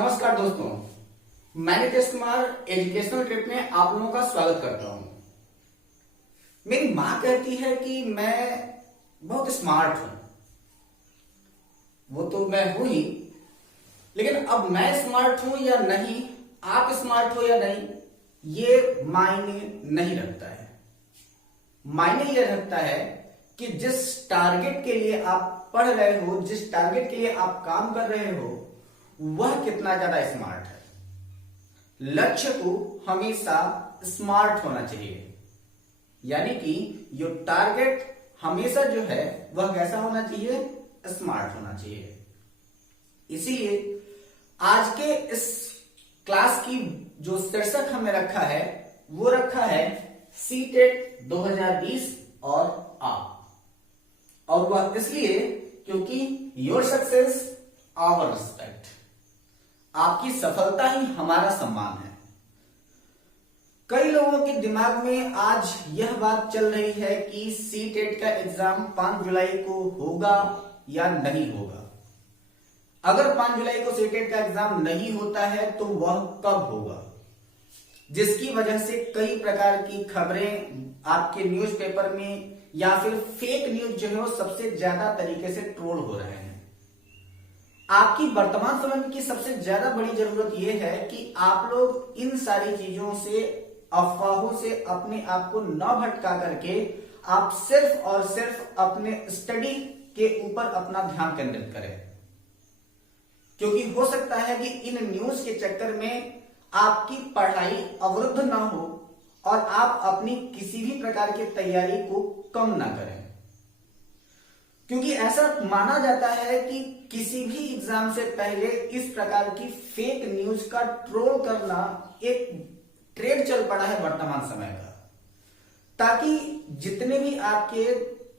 नमस्कार दोस्तों, मैं नितेश कुमार एजुकेशनल ट्रिप में आप लोगों का स्वागत करता हूं। मेरी मां कहती है कि मैं बहुत स्मार्ट हूं। वो तो मैं हूं ही, लेकिन अब मैं स्मार्ट हूं या नहीं, आप स्मार्ट हो या नहीं, ये मायने नहीं रखता है। मायने ये रखता है कि जिस टारगेट के लिए आप पढ़ रहे हो, जिस टारगेट के लिए आप काम कर रहे हो, वह कितना ज्यादा स्मार्ट है। लक्ष्य को हमेशा स्मार्ट होना चाहिए, यानी कि जो टारगेट हमेशा जो है वह कैसा होना चाहिए, स्मार्ट होना चाहिए। इसीलिए आज के इस क्लास की जो शीर्षक हमने रखा है वो रखा है सीटेट 2020 और आप। और वह इसलिए क्योंकि योर सक्सेस आवर रिस्पेक्ट, आपकी सफलता ही हमारा सम्मान है। कई लोगों के दिमाग में आज यह बात चल रही है कि सीटेट का एग्जाम 5 जुलाई को होगा या नहीं होगा। अगर 5 जुलाई को सीटेट का एग्जाम नहीं होता है तो वह कब होगा, जिसकी वजह से कई प्रकार की खबरें आपके न्यूज़पेपर में या फिर फेक न्यूज जो है वो सबसे ज्यादा तरीके से ट्रोल हो रहे हैं। आपकी वर्तमान समय की सबसे ज्यादा बड़ी जरूरत यह है कि आप लोग इन सारी चीजों से, अफवाहों से अपने आप को न भटका करके आप सिर्फ और सिर्फ अपने स्टडी के ऊपर अपना ध्यान केंद्रित करें। क्योंकि हो सकता है कि इन न्यूज के चक्कर में आपकी पढ़ाई अवरुद्ध ना हो और आप अपनी किसी भी प्रकार की तैयारी को कम ना करें। क्योंकि ऐसा माना जाता है कि किसी भी एग्जाम से पहले इस प्रकार की फेक न्यूज का ट्रोल करना एक ट्रेंड चल पड़ा है वर्तमान समय का, ताकि जितने भी आपके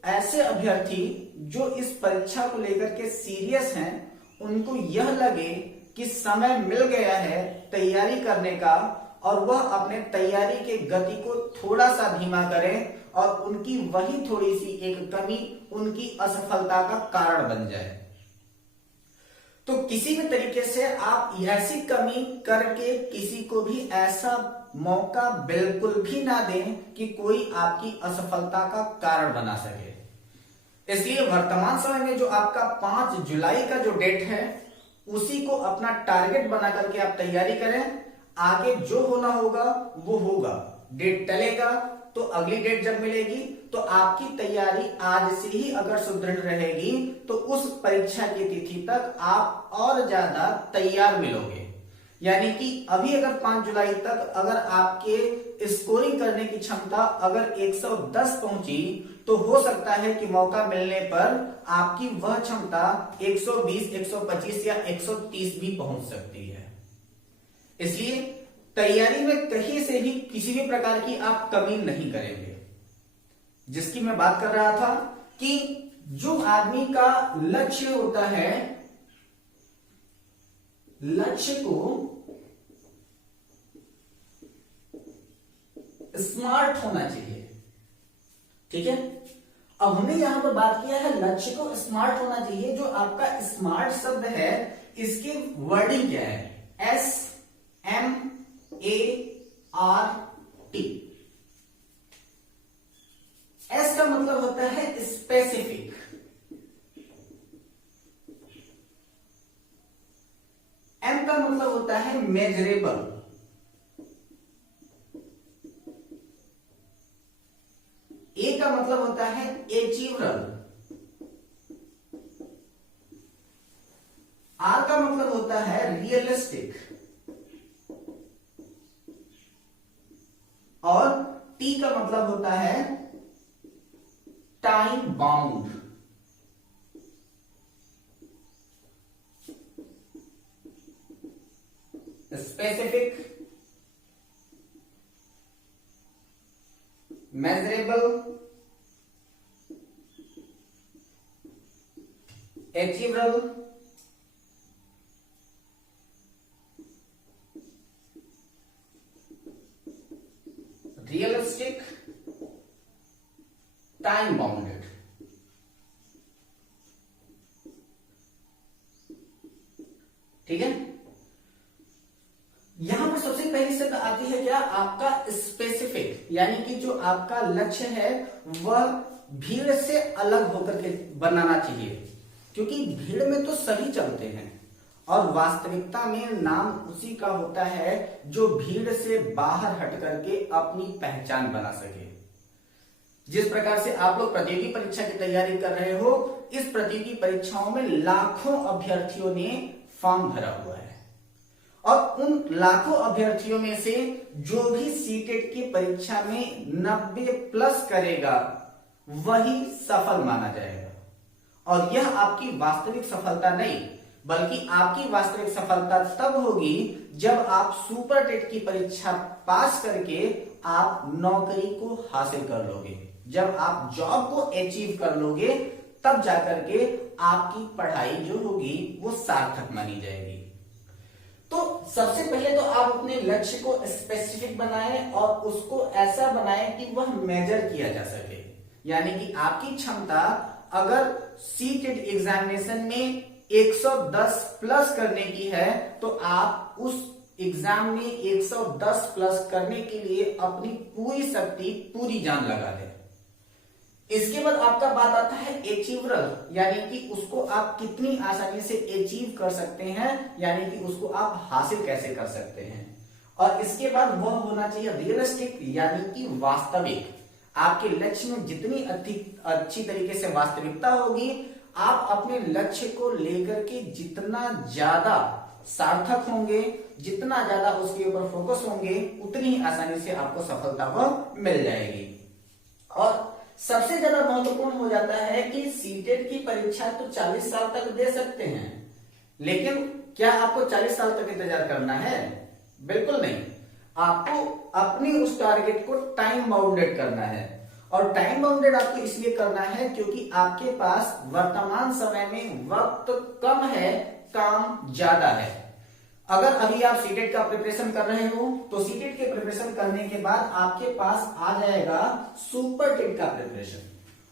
ऐसे अभ्यर्थी जो इस परीक्षा को लेकर के सीरियस हैं, उनको यह लगे कि समय मिल गया है तैयारी करने का और वह अपने तैयारी के गति को थोड़ा सा धीमा करें और उनकी वही थोड़ी सी एक कमी उनकी असफलता का कारण बन जाए। तो किसी भी तरीके से आप ऐसी कमी करके किसी को भी ऐसा मौका बिल्कुल भी ना दें कि कोई आपकी असफलता का कारण बना सके। इसलिए वर्तमान समय में जो आपका 5 जुलाई का जो डेट है, उसी को अपना टारगेट बना करके आप तैयारी करें। आगे जो होना होगा वो होगा। डेट टलेगा तो अगली डेट जब मिलेगी तो आपकी तैयारी आज से ही अगर सुदृढ़ रहेगी तो उस परीक्षा की तिथि तक आप और ज्यादा तैयार मिलोगे। यानी कि अभी अगर 5 जुलाई तक अगर आपके स्कोरिंग करने की क्षमता अगर 110 पहुंची तो हो सकता है कि मौका मिलने पर आपकी वह क्षमता 120, 125 या 130 भी पहुंच सकती है। इसलिए तैयारी में कहीं से भी किसी भी प्रकार की आप कमी नहीं करेंगे। जिसकी मैं बात कर रहा था कि जो आदमी का लक्ष्य होता है, लक्ष्य को स्मार्ट होना चाहिए। ठीक है, अब हमने यहां पर बात किया है लक्ष्य को स्मार्ट होना चाहिए। जो आपका स्मार्ट शब्द है, इसकी वर्डिंग क्या है? SMART। एस का मतलब होता है स्पेसिफिक, एम का मतलब होता है मेजरेबल, ए का मतलब होता है अचीवेबल, आर का मतलब होता है रियलिस्टिक और टी का मतलब होता है time bound. Specific, measurable, achievable, realistic, time bounded. ठीक है, आपका स्पेसिफिक यानी कि जो आपका लक्ष्य है वह भीड़ से अलग होकर के बनाना चाहिए, क्योंकि भीड़ में तो सभी चलते हैं और वास्तविकता में नाम उसी का होता है जो भीड़ से बाहर हट करके अपनी पहचान बना सके। जिस प्रकार से आप लोग प्रतियोगी परीक्षा की तैयारी कर रहे हो, इस प्रतियोगी परीक्षाओं में लाखों अभ्यर्थियों ने फॉर्म भरा हुआ है और उन लाखों अभ्यर्थियों में से जो भी सीटेट की परीक्षा में 90+ करेगा वही सफल माना जाएगा। और यह आपकी वास्तविक सफलता नहीं, बल्कि आपकी वास्तविक सफलता तब होगी जब आप सुपर टेट की परीक्षा पास करके आप नौकरी को हासिल कर लोगे, जब आप जॉब को अचीव कर लोगे, तब जाकर के आपकी पढ़ाई जो होगी वो सार्थक मानी जाएगी। तो सबसे पहले तो आप अपने लक्ष्य को स्पेसिफिक बनाएं और उसको ऐसा बनाएं कि वह मेजर किया जा सके। यानी कि आपकी क्षमता अगर सीटेट एग्जामिनेशन में 110+ करने की है तो आप उस एग्जाम में 110+ करने के लिए अपनी पूरी शक्ति, पूरी जान लगा दें। इसके बाद आपका बात आता है अचीवरल, यानी कि उसको आप कितनी आसानी से अचीव कर सकते हैं, यानी कि उसको आप हासिल कैसे कर सकते हैं। और इसके बाद वह होना चाहिए रियलिस्टिक, यानी कि वास्तविक। आपके लक्ष्य में जितनी अच्छी तरीके से वास्तविकता होगी, आप अपने लक्ष्य को लेकर के जितना ज्यादा सार्थक होंगे, जितना ज्यादा उसके ऊपर फोकस होंगे, उतनी आसानी से आपको सफलता वह मिल जाएगी। और सबसे ज्यादा महत्वपूर्ण हो जाता है कि सीटेट की परीक्षा तो 40 साल तक दे सकते हैं, लेकिन क्या आपको 40 साल तक इंतजार करना है? बिल्कुल नहीं। आपको अपनी उस टारगेट को टाइम बाउंडेड करना है। और टाइम बाउंडेड आपको इसलिए करना है क्योंकि आपके पास वर्तमान समय में वक्त कम है, काम ज्यादा है। अगर अभी आप सीटेट का प्रिपरेशन कर रहे हो तो सीटेट के प्रिपरेशन करने के बाद आपके पास आ जाएगा सुपर टेट का प्रिपरेशन।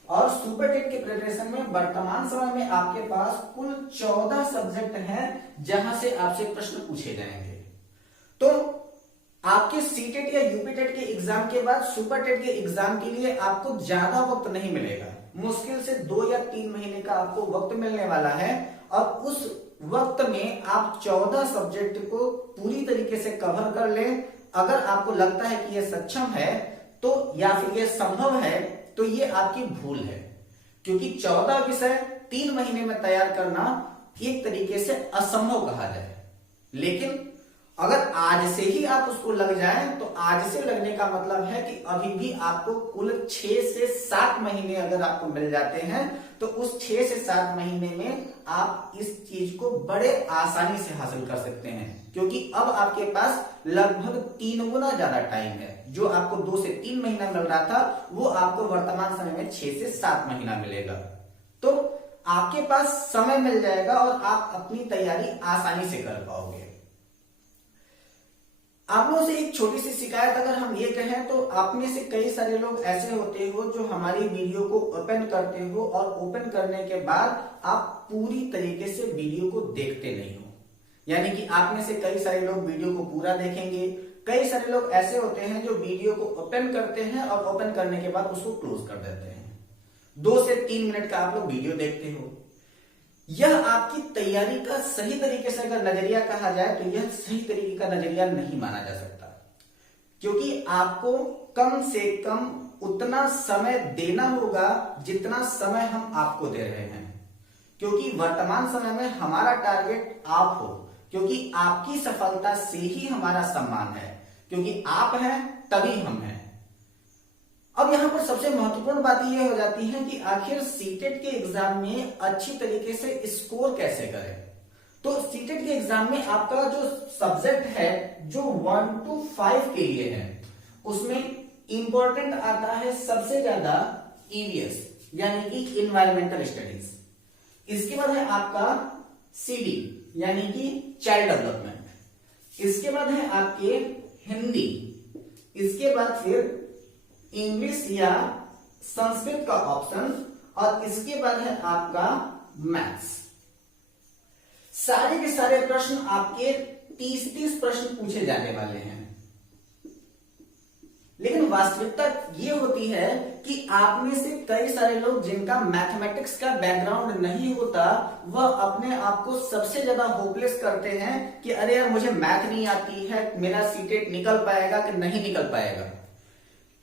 और सुपर टेट के प्रिपरेशन में वर्तमान समय में आपके पास कुल 14 सब्जेक्ट हैं जहां से आपसे प्रश्न पूछे जाएंगे। तो आपके सीटेट या यूपी टेट के एग्जाम के बाद सुपर टेट के एग्जाम के लिए आपको ज्यादा वक्त नहीं मिलेगा। मुश्किल से 2 या 3 महीने का आपको वक्त मिलने वाला है और उस वक्त में आप 14 सब्जेक्ट को पूरी तरीके से कवर कर लें। अगर आपको लगता है कि यह सक्षम है तो या फिर यह संभव है तो यह आपकी भूल है, क्योंकि 14 विषय 3 महीने में तैयार करना एक तरीके से असंभव कहा जाए। लेकिन अगर आज से ही आप उसको लग जाएं तो आज से लगने का मतलब है कि अभी भी आपको कुल 6 से 7 महीने अगर आपको मिल जाते हैं तो उस 6 से 7 महीने में आप इस चीज को बड़े आसानी से हासिल कर सकते हैं, क्योंकि अब आपके पास लगभग 3 गुना ज्यादा टाइम है। जो आपको 2 से 3 महीना मिल रहा था वो आपको वर्तमान समय में 6 से 7 महीना मिलेगा। तो आपके पास समय मिल जाएगा और आप अपनी तैयारी आसानी से कर पाओगे। आप लोगों से एक छोटी सी शिकायत अगर हम ये कहें तो आप में से कई सारे लोग ऐसे होते हो जो हमारी वीडियो को ओपन करते हो और ओपन करने के बाद आप पूरी तरीके से वीडियो को देखते नहीं हो। यानी कि आप में से कई सारे लोग वीडियो को पूरा देखेंगे, कई सारे लोग ऐसे होते हैं जो वीडियो को ओपन करते हैं और ओपन करने के बाद उसको क्लोज कर देते हैं। 2 से 3 मिनट का आप लोग वीडियो देखते हो। यह आपकी तैयारी का सही तरीके से अगर नजरिया कहा जाए तो यह सही तरीके का नजरिया नहीं माना जा सकता, क्योंकि आपको कम से कम उतना समय देना होगा जितना समय हम आपको दे रहे हैं। क्योंकि वर्तमान समय में हमारा टारगेट आप हो, क्योंकि आपकी सफलता से ही हमारा सम्मान है, क्योंकि आप हैं तभी हम हैं। अब यहां पर सबसे महत्वपूर्ण बात यह हो जाती है कि आखिर सीटेट के एग्जाम में अच्छी तरीके से स्कोर कैसे करें। तो सीटेट के एग्जाम में आपका जो सब्जेक्ट है जो 1 to 5 के लिए है उसमें इंपॉर्टेंट आता है सबसे ज्यादा ईवीएस यानी कि इन्वायरमेंटल स्टडीज। इसके बाद है आपका सीडी यानी कि चाइल्ड डेवलपमेंट। इसके बाद है आपके हिंदी। इसके बाद फिर इंग्लिश या संस्कृत का ऑप्शन और इसके बाद है आपका मैथ्स। सारे के सारे प्रश्न आपके 30-30 प्रश्न पूछे जाने वाले हैं। लेकिन वास्तविकता ये होती है कि आप में से कई सारे लोग जिनका मैथमेटिक्स का बैकग्राउंड नहीं होता, वह अपने आप को सबसे ज्यादा होपलेस करते हैं कि अरे यार मुझे मैथ नहीं आती है, मेरा सीटेट निकल पाएगा कि नहीं निकल पाएगा।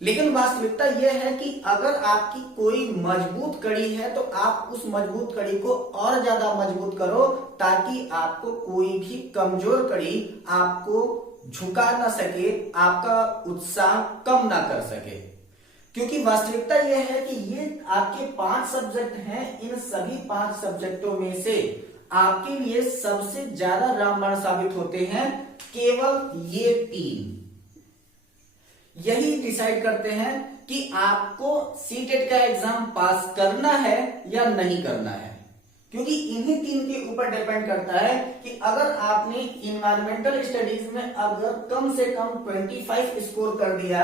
लेकिन वास्तविकता यह है कि अगर आपकी कोई मजबूत कड़ी है तो आप उस मजबूत कड़ी को और ज्यादा मजबूत करो, ताकि आपको कोई भी कमजोर कड़ी आपको झुका ना सके, आपका उत्साह कम ना कर सके। क्योंकि वास्तविकता यह है कि ये आपके 5 सब्जेक्ट हैं, इन सभी 5 सब्जेक्टों में से आपके लिए सबसे ज्यादा रामबाण साबित होते हैं केवल ये 3। यही डिसाइड करते हैं कि आपको सीटेट का एग्जाम पास करना है या नहीं करना है। क्योंकि इन्हीं 3 के ऊपर डिपेंड करता है कि अगर आपने इन्वायरमेंटल स्टडीज में अगर कम से कम 25 स्कोर कर दिया,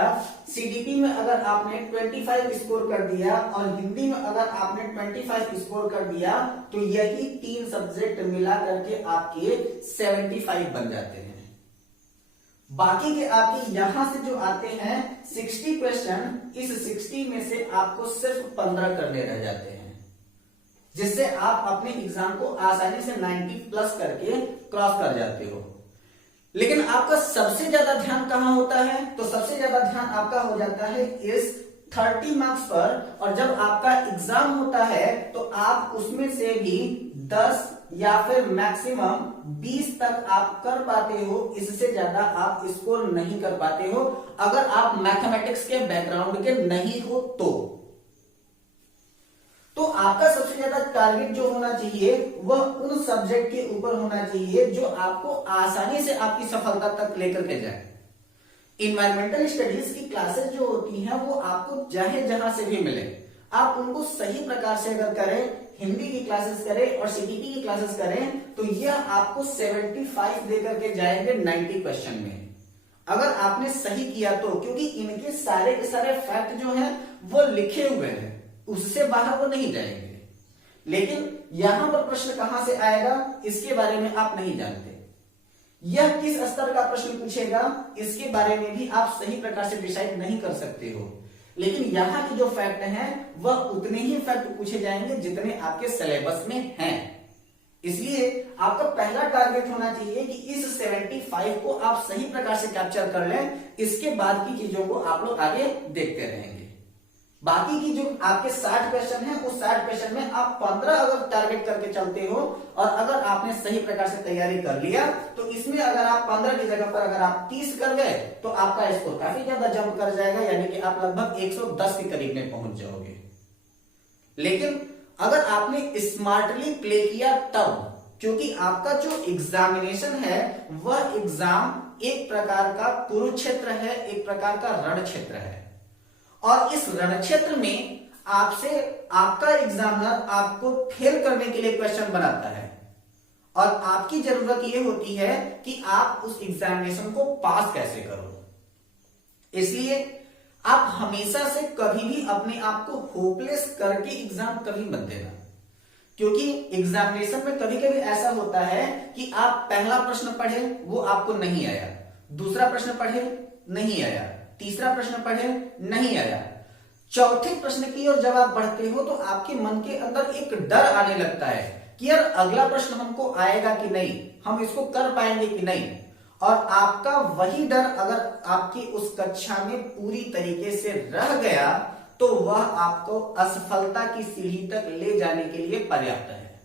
सीडीपी में अगर आपने 25 स्कोर कर दिया और हिंदी में अगर आपने 25 स्कोर कर दिया, तो यही 3 सब्जेक्ट मिला करके आपके 75 बन जाते हैं। बाकी के आपके यहां से जो आते हैं 60 क्वेश्चन, इस 60 में से आपको सिर्फ 15 करने रह जाते हैं, जिससे आप अपने एग्जाम को आसानी से 90 प्लस करके क्रॉस कर जाते हो। लेकिन आपका सबसे ज्यादा ध्यान कहां होता है? तो सबसे ज्यादा ध्यान आपका हो जाता है इस 30 मार्क्स पर, और जब आपका एग्जाम होता है तो आप उसमें से भी 10 या फिर मैक्सिमम 20 तक आप कर पाते हो, इससे ज्यादा आप स्कोर नहीं कर पाते हो अगर आप मैथमेटिक्स के बैकग्राउंड के नहीं हो तो आपका सबसे ज्यादा टारगेट जो होना चाहिए वह उन सब्जेक्ट के ऊपर होना चाहिए जो आपको आसानी से आपकी सफलता तक लेकर के जाए। इन्वायरमेंटल स्टडीज की क्लासेस जो होती हैं वो आपको चाहे जहां से भी मिले, आप उनको सही प्रकार से अगर करें, हिंदी की क्लासेस करें और सीटीपी की क्लासेस करें, तो यह आपको 75 देकर के जाएंगे 90 क्वेश्चन में, अगर आपने सही किया तो। क्योंकि इनके सारे के सारे फैक्ट जो हैं वो लिखे हुए हैं, उससे बाहर वो नहीं जाएंगे। लेकिन यहां पर प्रश्न कहां से आएगा इसके बारे में आप नहीं जानते, यह किस स्तर का प्रश्न पूछेगा इसके बारे में भी आप सही प्रकार से डिसाइड नहीं कर सकते हो। लेकिन यहाँ के जो फैक्ट हैं वह उतने ही फैक्ट पूछे जाएंगे जितने आपके सिलेबस में हैं। इसलिए आपका पहला टारगेट होना चाहिए कि इस 75 को आप सही प्रकार से कैप्चर कर लें, इसके बाद की चीजों को आप लोग आगे देखते रहेंगे। बाकी की जो आपके 60 क्वेश्चन हैं, उस 60 क्वेश्चन में आप 15 अगर टारगेट करके चलते हो और अगर आपने सही प्रकार से तैयारी कर लिया, तो इसमें अगर आप 15 की जगह पर अगर आप 30 कर गए तो आपका स्कोर काफी ज्यादा जंप कर जाएगा, यानी कि आप लगभग 110 के करीब में पहुंच जाओगे। लेकिन अगर आपने स्मार्टली प्ले किया तब, क्योंकि आपका जो एग्जामिनेशन है वह एग्जाम एक प्रकार का कुरुक्षेत्र है, एक प्रकार का रण क्षेत्र है, और इस रण क्षेत्र में आपसे आपका एग्जामिनर आपको फेल करने के लिए क्वेश्चन बनाता है, और आपकी जरूरत यह होती है कि आप उस एग्जामिनेशन को पास कैसे करो। इसलिए आप हमेशा से कभी भी अपने आप को होपलेस करके एग्जाम कभी मत देना, क्योंकि एग्जामिनेशन में कभी कभी ऐसा होता है कि आप पहला प्रश्न पढ़े वो आपको नहीं आया, दूसरा प्रश्न पढ़े नहीं आया, तीसरा प्रश्न पढ़े नहीं आया, चौथे प्रश्न की ओर जब आप बढ़ते हो तो आपके मन के अंदर एक डर आने लगता है कि यार अगला प्रश्न हमको आएगा कि नहीं, हम इसको कर पाएंगे कि नहीं। और आपका वही डर अगर आपकी उस कक्षा में पूरी तरीके से रह गया तो वह आपको असफलता की सीढ़ी तक ले जाने के लिए पर्याप्त है।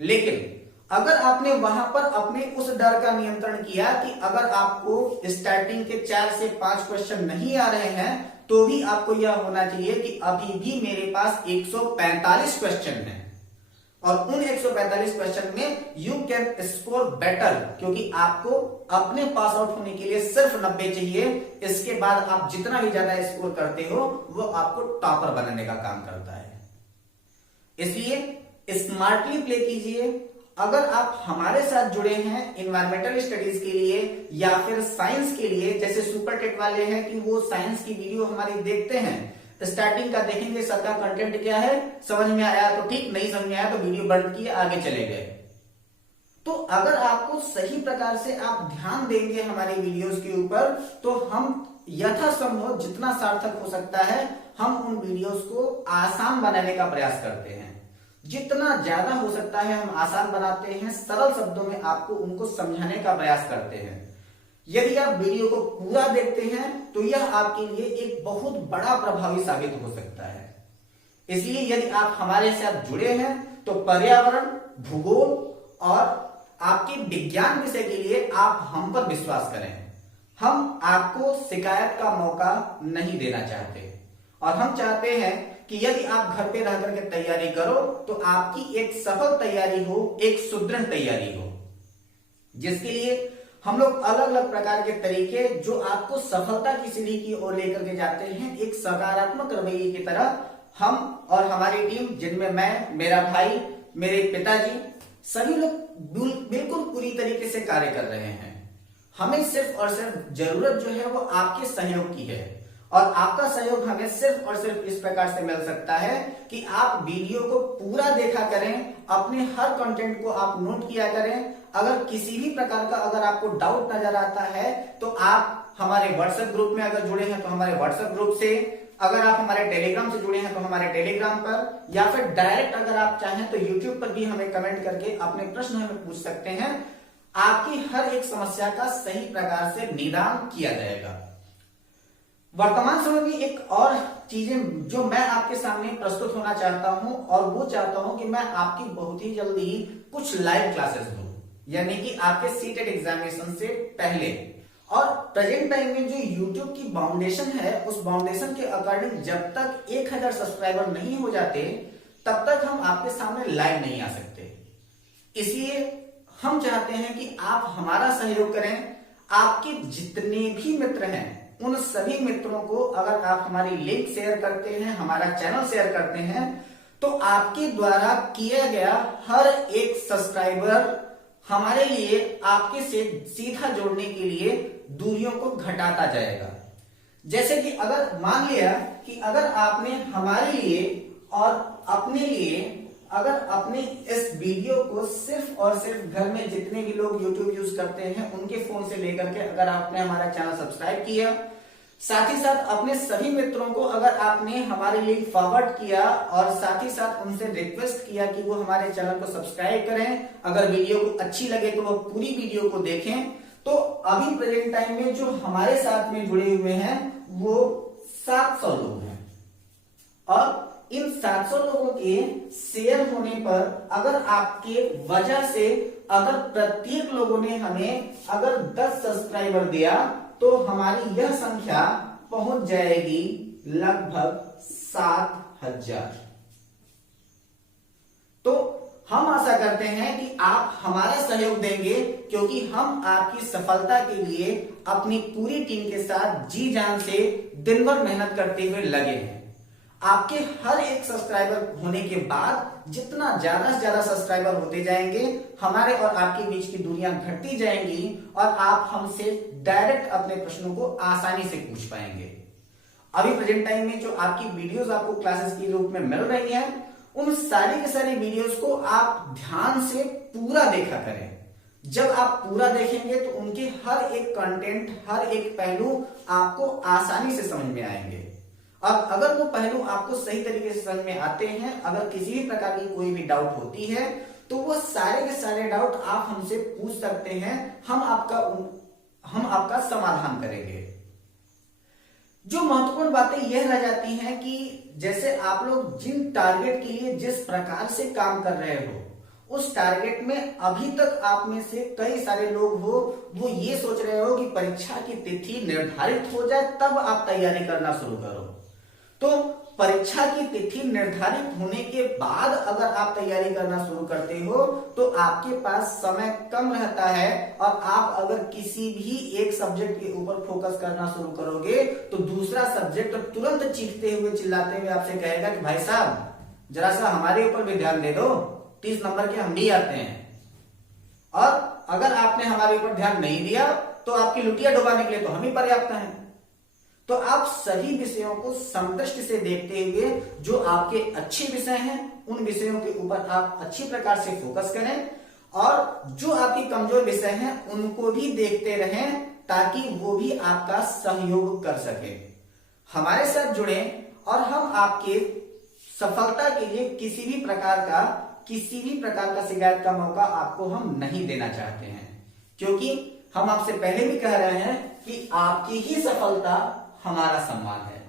लेकिन अगर आपने वहां पर अपने उस डर का नियंत्रण किया कि अगर आपको स्टार्टिंग के 4 से 5 क्वेश्चन नहीं आ रहे हैं तो भी आपको यह होना चाहिए कि अभी भी मेरे पास 145 क्वेश्चन हैं, और उन 145 क्वेश्चन में यू कैन स्कोर बेटर, क्योंकि आपको अपने पास आउट होने के लिए सिर्फ 90 चाहिए। इसके बाद आप जितना भी ज्यादा स्कोर करते हो वो आपको टॉपर बनाने का काम करता है। इसलिए स्मार्टली प्ले कीजिए। अगर आप हमारे साथ जुड़े हैं इन्वायरमेंटल स्टडीज के लिए या फिर साइंस के लिए, जैसे सुपर टेट वाले हैं कि वो साइंस की वीडियो हमारी देखते हैं, स्टार्टिंग का देखेंगे सबका कंटेंट क्या है, समझ में आया तो ठीक, नहीं समझ में आया तो वीडियो बंद किए आगे चले गए। तो अगर आपको सही प्रकार से आप ध्यान देंगे हमारे वीडियोस के ऊपर तो हम यथासंभव जितना सार्थक हो सकता है हम उन वीडियोस को आसान बनाने का प्रयास करते हैं। जितना ज्यादा हो सकता है हम आसान बनाते हैं, सरल शब्दों में आपको उनको समझाने का प्रयास करते हैं। यदि आप वीडियो को पूरा देखते हैं तो यह आपके लिए एक बहुत बड़ा प्रभावी साबित हो सकता है। इसलिए यदि आप हमारे साथ जुड़े हैं तो पर्यावरण, भूगोल और आपके विज्ञान विषय के लिए आप हम पर विश्वास करें। हम आपको शिकायत का मौका नहीं देना चाहते और हम चाहते हैं कि यदि आप घर पे रह करके तैयारी करो तो आपकी एक सफल तैयारी हो, एक सुदृढ़ तैयारी हो, जिसके लिए हम लोग अलग अलग प्रकार के तरीके जो आपको सफलता की सीढ़ी की ओर लेकर के जाते हैं, एक सकारात्मक रवैये की तरह हम और हमारी टीम, जिनमें मैं, मेरा भाई, मेरे पिताजी, सभी लोग बिल्कुल पूरी तरीके से कार्य कर रहे हैं। हमें सिर्फ और सिर्फ जरूरत जो है वो आपके सहयोग की है और आपका सहयोग हमें सिर्फ और सिर्फ इस प्रकार से मिल सकता है कि आप वीडियो को पूरा देखा करें, अपने हर कंटेंट को आप नोट किया करें। अगर किसी भी प्रकार का अगर आपको डाउट नजर आता है तो आप हमारे व्हाट्सएप ग्रुप में अगर जुड़े हैं तो हमारे व्हाट्सएप ग्रुप से, अगर आप हमारे टेलीग्राम से जुड़े हैं तो हमारे टेलीग्राम पर, या फिर डायरेक्ट अगर आप चाहें तो यूट्यूब पर भी हमें कमेंट करके अपने प्रश्न हमें पूछ सकते हैं। आपकी हर एक समस्या का सही प्रकार से निदान किया जाएगा। वर्तमान समय में एक और चीजें जो मैं आपके सामने प्रस्तुत होना चाहता हूं और वो चाहता हूं कि मैं आपकी बहुत ही जल्दी कुछ लाइव क्लासेस दूं, यानी कि आपके सीटेट एग्जामिनेशन से पहले। और प्रेजेंट टाइम में जो YouTube की बाउंडेशन है उस बाउंडेशन के अकॉर्डिंग जब तक 1000 सब्सक्राइबर नहीं हो जाते तब तक हम आपके सामने लाइव नहीं आ सकते। इसलिए हम चाहते हैं कि आप हमारा सहयोग करें। आपके जितने भी मित्र हैं उन सभी मित्रों को अगर आप हमारी लिंक शेयर करते हैं, हमारा चैनल शेयर करते हैं, तो आपके द्वारा किया गया हर एक सब्सक्राइबर हमारे लिए आपके से सीधा जोड़ने के लिए दूरियों को घटाता जाएगा। जैसे कि अगर मान लिया कि अगर आपने हमारे लिए और अपने लिए अगर अपने इस वीडियो को सिर्फ और सिर्फ घर में जितने भी लोग YouTube यूज करते हैं उनके फोन से लेकर के अगर आपने हमारा चैनल सब्सक्राइब किया, साथ ही साथ अपने सभी मित्रों को अगर आपने हमारे लिंक फॉरवर्ड किया और साथ ही साथ उनसे रिक्वेस्ट किया कि वो हमारे चैनल को सब्सक्राइब करें, अगर वीडियो को अच्छी लगे तो वो पूरी वीडियो को देखें, तो अभी प्रेजेंट टाइम में जो हमारे साथ में जुड़े हुए हैं वो 700 लोग हैं। और इन 700 लोगों के शेयर होने पर अगर आपके वजह से अगर प्रत्येक लोगों ने हमें अगर 10 सब्सक्राइबर दिया तो हमारी यह संख्या पहुंच जाएगी लगभग 7000। तो हम आशा करते हैं कि आप हमारा सहयोग देंगे, क्योंकि हम आपकी सफलता के लिए अपनी पूरी टीम के साथ जी जान से दिन भर मेहनत करते हुए लगे हैं। आपके हर एक सब्सक्राइबर होने के बाद जितना ज्यादा से ज्यादा सब्सक्राइबर होते जाएंगे, हमारे और आपके बीच की दूरियां घटती जाएंगी और आप हमसे डायरेक्ट अपने प्रश्नों को आसानी से पूछ पाएंगे। अभी प्रेजेंट टाइम में जो आपकी वीडियोस आपको क्लासेस के रूप में मिल रही हैं, उन सारी के सारी वीडियोस को आप ध्यान से पूरा देखा करें। जब आप पूरा देखेंगे तो उनके हर एक कंटेंट, हर एक पहलू आपको आसानी से समझ में आएंगे। अब अगर वो पहलू आपको सही तरीके से समझ में आते हैं, अगर किसी भी प्रकार की कोई भी डाउट होती है तो वो सारे के सारे डाउट आप हमसे पूछ सकते हैं, हम आपका समाधान करेंगे। जो महत्वपूर्ण बातें यह रह जाती हैं कि जैसे आप लोग जिन टारगेट के लिए जिस प्रकार से काम कर रहे हो, उस टारगेट में अभी तक आप में से कई सारे लोग हो वो ये सोच रहे हो कि परीक्षा की तिथि निर्धारित हो जाए तब आप तैयारी करना शुरू करो। तो परीक्षा की तिथि निर्धारित होने के बाद अगर आप तैयारी करना शुरू करते हो तो आपके पास समय कम रहता है और आप अगर किसी भी एक सब्जेक्ट के ऊपर फोकस करना शुरू करोगे तो दूसरा सब्जेक्ट तुरंत चीखते हुए चिल्लाते हुए आपसे कहेगा कि भाई साहब जरा सा हमारे ऊपर भी ध्यान दे दो, 30 नंबर के हम भी आते हैं। और अगर आपने हमारे ऊपर ध्यान नहीं दिया तो आपकी लुटिया डुबाने के लिए तो हम ही पर्याप्त हैं। तो आप सभी विषयों को समदृष्टि से देखते हुए जो आपके अच्छे विषय हैं उन विषयों के ऊपर आप अच्छी प्रकार से फोकस करें और जो आपके कमजोर विषय हैं उनको भी देखते रहें ताकि वो भी आपका सहयोग कर सके। हमारे साथ जुड़े और हम आपके सफलता के लिए किसी भी प्रकार का शिकायत का मौका आपको हम नहीं देना चाहते हैं, क्योंकि हम आपसे पहले भी कह रहे हैं कि आपकी ही सफलता हमारा सम्मान है।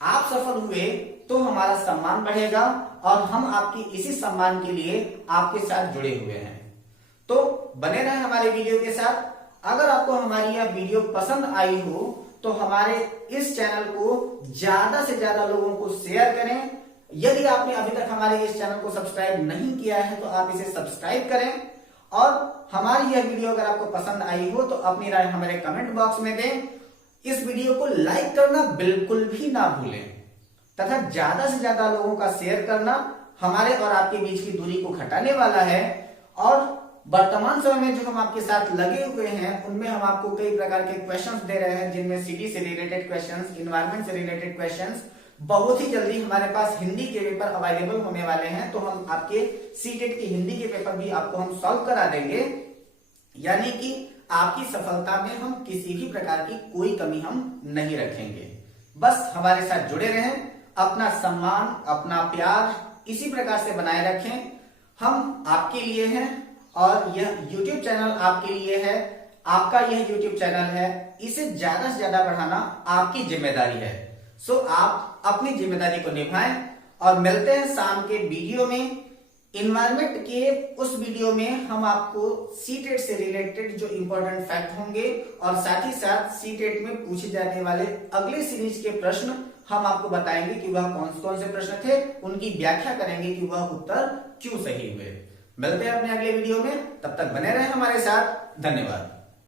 आप सफल हुए तो हमारा सम्मान बढ़ेगा और हम आपकी इसी सम्मान के लिए आपके साथ जुड़े हुए हैं। तो बने रहें हमारे वीडियो के साथ। अगर आपको हमारी यह वीडियो पसंद आई हो तो हमारे इस चैनल को ज्यादा से ज्यादा लोगों को शेयर करें। यदि आपने अभी तक हमारे इस चैनल को सब्सक्राइब नहीं किया है तो आप इसे सब्सक्राइब करें और हमारी यह वीडियो अगर आपको पसंद आई हो तो अपनी राय हमारे कमेंट बॉक्स में दें। इस वीडियो को लाइक करना बिल्कुल भी ना भूलें तथा ज्यादा से ज्यादा लोगों का शेयर करना हमारे और आपके बीच की दूरी को घटाने वाला है। और वर्तमान समय में जो हम आपके साथ लगे हुए हैं उनमें हम आपको कई प्रकार के क्वेश्चंस दे रहे हैं, जिनमें सिटी से रिलेटेड क्वेश्चंस, एनवायरनमेंट से रिलेटेड क्वेश्चंस बहुत ही जल्दी हमारे पास हिंदी के पेपर अवेलेबल होने वाले हैं। तो हम आपके सीटेट की हिंदी के पेपर भी आपको हम सॉल्व करा देंगे, यानी कि आपकी सफलता में हम किसी भी प्रकार की कोई कमी हम नहीं रखेंगे। बस हमारे साथ जुड़े रहें, अपना सम्मान, अपना प्यार इसी प्रकार से बनाए रखें। हम आपके लिए हैं और यह YouTube चैनल आपके लिए है। आपका यह YouTube चैनल है, इसे ज्यादा से ज्यादा बढ़ाना आपकी जिम्मेदारी है। सो आप अपनी जिम्मेदारी को निभाएं और मिलते हैं शाम के वीडियो में। इन्वायरमेंट के उस वीडियो में हम आपको सीटेट से रिलेटेड जो इंपॉर्टेंट फैक्ट होंगे और साथ ही साथ सीटेट में पूछे जाने वाले अगले सीरीज के प्रश्न हम आपको बताएंगे कि वह कौन कौन से प्रश्न थे, उनकी व्याख्या करेंगे कि वह उत्तर क्यों सही हुए। मिलते हैं अपने अगले वीडियो में, तब तक बने रहें हमारे साथ। धन्यवाद।